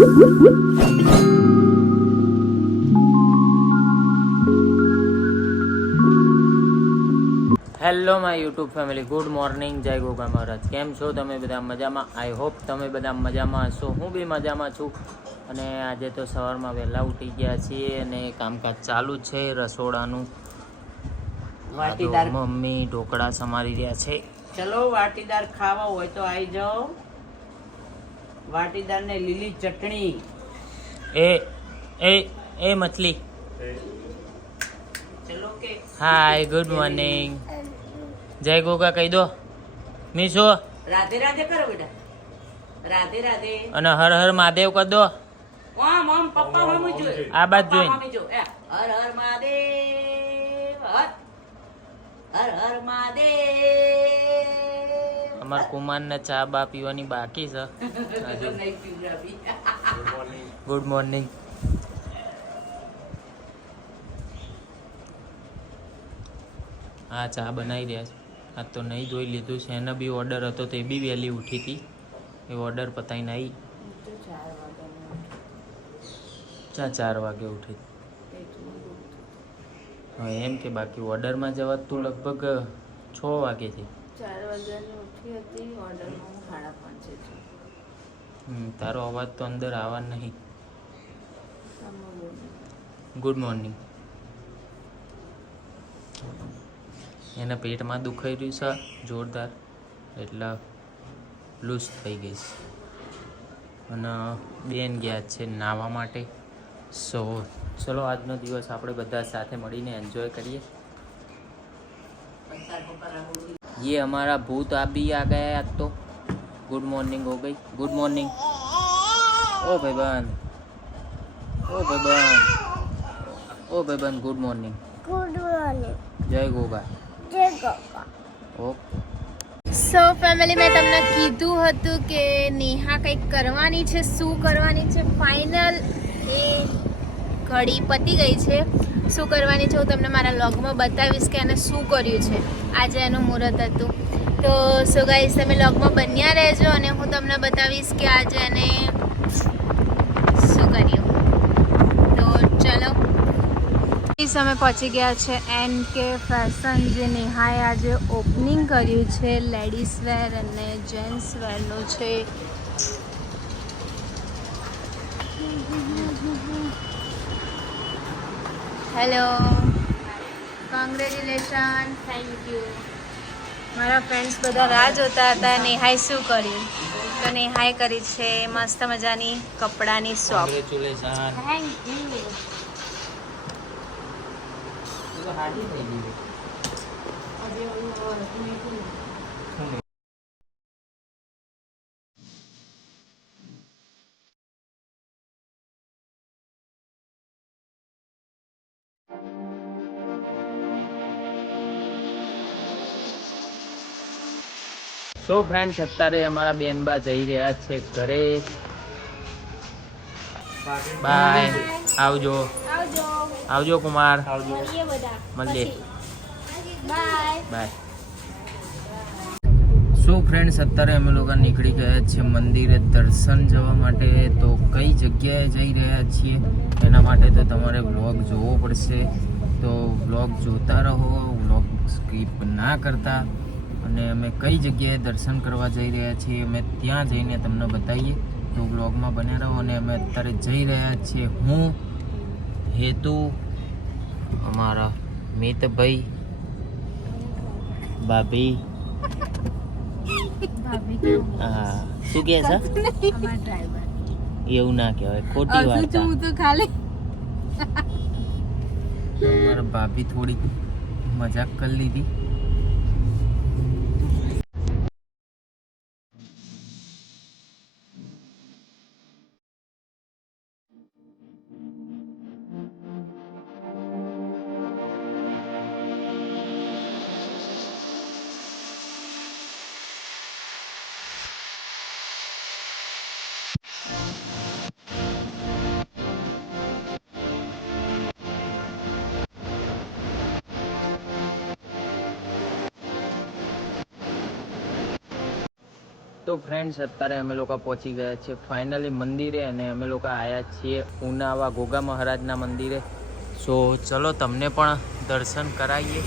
Hello my YouTube family, good morning, જય ગોગા મહારાજ. કેમ છો તમે બધા? મજામાં? આઈ હોપ તમે બધા મજામાં હશો. હું બી મજામાં છું. અને આજે તો સવારમાં વહેલા ઉઠી ગયા છીએ અને કામકાજ ચાલુ છે રસોડાનું. વાટીદાર મમ્મી ઢોકળા સમારી રહ્યા છે. ચલો વાટીદાર ખાવા હોય તો આવી જાઓ. વાટીદાર ને લીલી ચટણી. એ એ એ મછલી. ચલો કે હાય, ગુડ મોર્નિંગ, જય ગોગા કહી દો. મીશો રાધે રાધે કરો બેટા. રાધે રાધે અને હર હર મહાદેવ કહી દો. ઓમ ઓમ પપ્પા મમ્મી જો આ બાત જોઈ. હર હર મહાદેવ, હર હર મહાદેવ. અમાર કુમાર ને ચા બા પીવાની બાકી છે. Good morning. હા, ચા બનાવી રહ્યા છે. આ તો નહીં જોઈ લીધું છે. એનો બી ઓર્ડર હતો, તે બી વહેલી ઉઠી હતી. એ ઓર્ડર પતાવીને આવી. 4 વાગે ઉઠી. હા, એમ કે બાકી ઓર્ડરમાં જવા તું લગભગ 6 વાગે છે. 4 વાગ્યાની ઉઠી હતી. ઓર્ડરમાં હું 5:30. તારો અવાજ તો અંદર આવવા નહીં. Good morning. એના પેટમાં દુખાઈ રહ્યું છે જોરદાર, એટલે લૂઝ થઈ ગઈ છે. અને બેન ગયા છે નાહવા માટે. સો ચલો આજનો દિવસ આપણે બધા સાથે મળીને એન્જોય કરીએ. ये हमारा भूत आप भी आ गया आज तो. गुड मॉर्निंग हो गई. Good morning. ओ भाईबंद, ओ भाईबंद, ओ भाईबंद, गुड मॉर्निंग. Good morning. जय गोगा. જય ગોગા. ઓકે. સો ફેમિલી, મેં તમને કીધું હતું કે નેહા કંઈક કરવાની છે. શું કરવાની છે ફાઇનલ એ ઘડી પતી ગઈ છે. શું કરવાની છે હું તમને મારા વ્લોગમાં બતાવીશ કે એને શું કર્યું છે. આજે એનું મુહૂર્ત હતું. તો સો ગાઈસ, તમે વ્લોગમાં બન્યા રહેજો અને હું તમને બતાવીશ કે આજે એને શું કર્યું. તો ચલો, અમે પહોંચી ગયા છે NK ફેશન, જે નેહાએ આજે ઓપનિંગ કર્યું છે. લેડીઝ વેર અને જેન્ટ્સ વેરનું છે. Hello, congratulation. Thank you. મારા ફ્રેન્ડ્સ બધા રાહ જોતા હતા નેહાએ શું કર્યું. તો નેહાએ કરી છે મસ્ત મજાની કપડાની શોપ. કોંગ્રેચ્યુલેશન. Thank you. હાડી થઈ ગઈ. સો ફ્રેન્ડ્સ, અત્યારે અમારા બેનબા જઈ રહ્યા છે ઘરે. બાય. આવજો. આવજો. આવજો કુમાર. મળીએ બધા. મળીએ. બાય. બાય. સો ફ્રેન્ડ્સ, અત્યારે અમે લોકો નીકળી ગયા છીએ મંદિરે દર્શન જવા માટે. તો કઈ જગ્યાએ જઈ રહ્યા છીએ એના માટે તો તમારે વ્લોગ જોવો પડશે. તો વ્લોગ જોતા રહો, વ્લોગ સ્કીપ ના કરતા. અને અમે કઈ જગ્યાએ દર્શન કરવા જઈ રહ્યા છીએ અમે ત્યાં જઈને તમને બતાવીએ. તો વ્લોગમાં બન્યા રહો. અને અમે અત્યારે જઈ રહ્યા છીએ, હું, હેતુ, અમારા મિતભાઈ, ભાભી. હા, શું કહે છે? એવું ના કહેવાય, ખોટી વાત. મારા ભાભી થોડી મજાક કરી લીધી. તો ફ્રેન્ડ્સ અત્યારે અમે લોકો પહોંચી ગયા છીએ ફાઇનલી મંદિરે અને અમે લોકો આવ્યા છીએ ઉનાવા ગોગા મહારાજના મંદિરે. સો ચલો તમને પણ દર્શન કરાવીએ.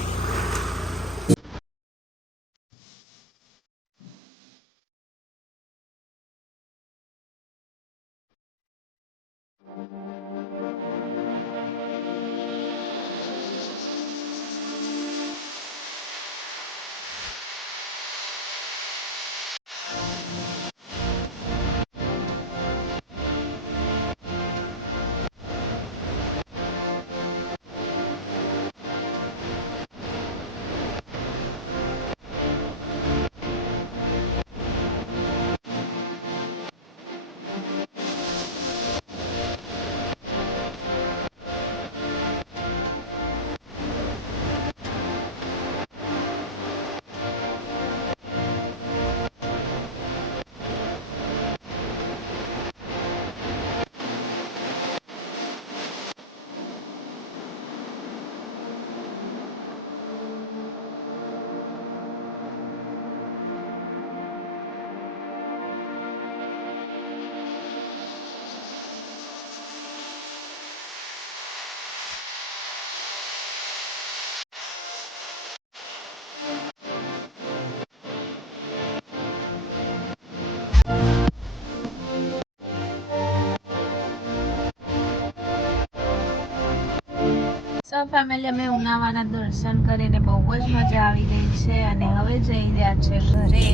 સો ફેમિલી અમે ઉનાવાના દર્શન કરીને બહુ જ મજા આવી ગઈ છે અને હવે જઈ રહ્યા છે ઘરે.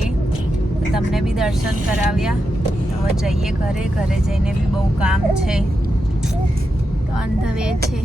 તમને બી દર્શન કરાવ્યા. હવે જઈએ ઘરે. ઘરે જઈને બી બહુ કામ છે તો અંધ વે છે.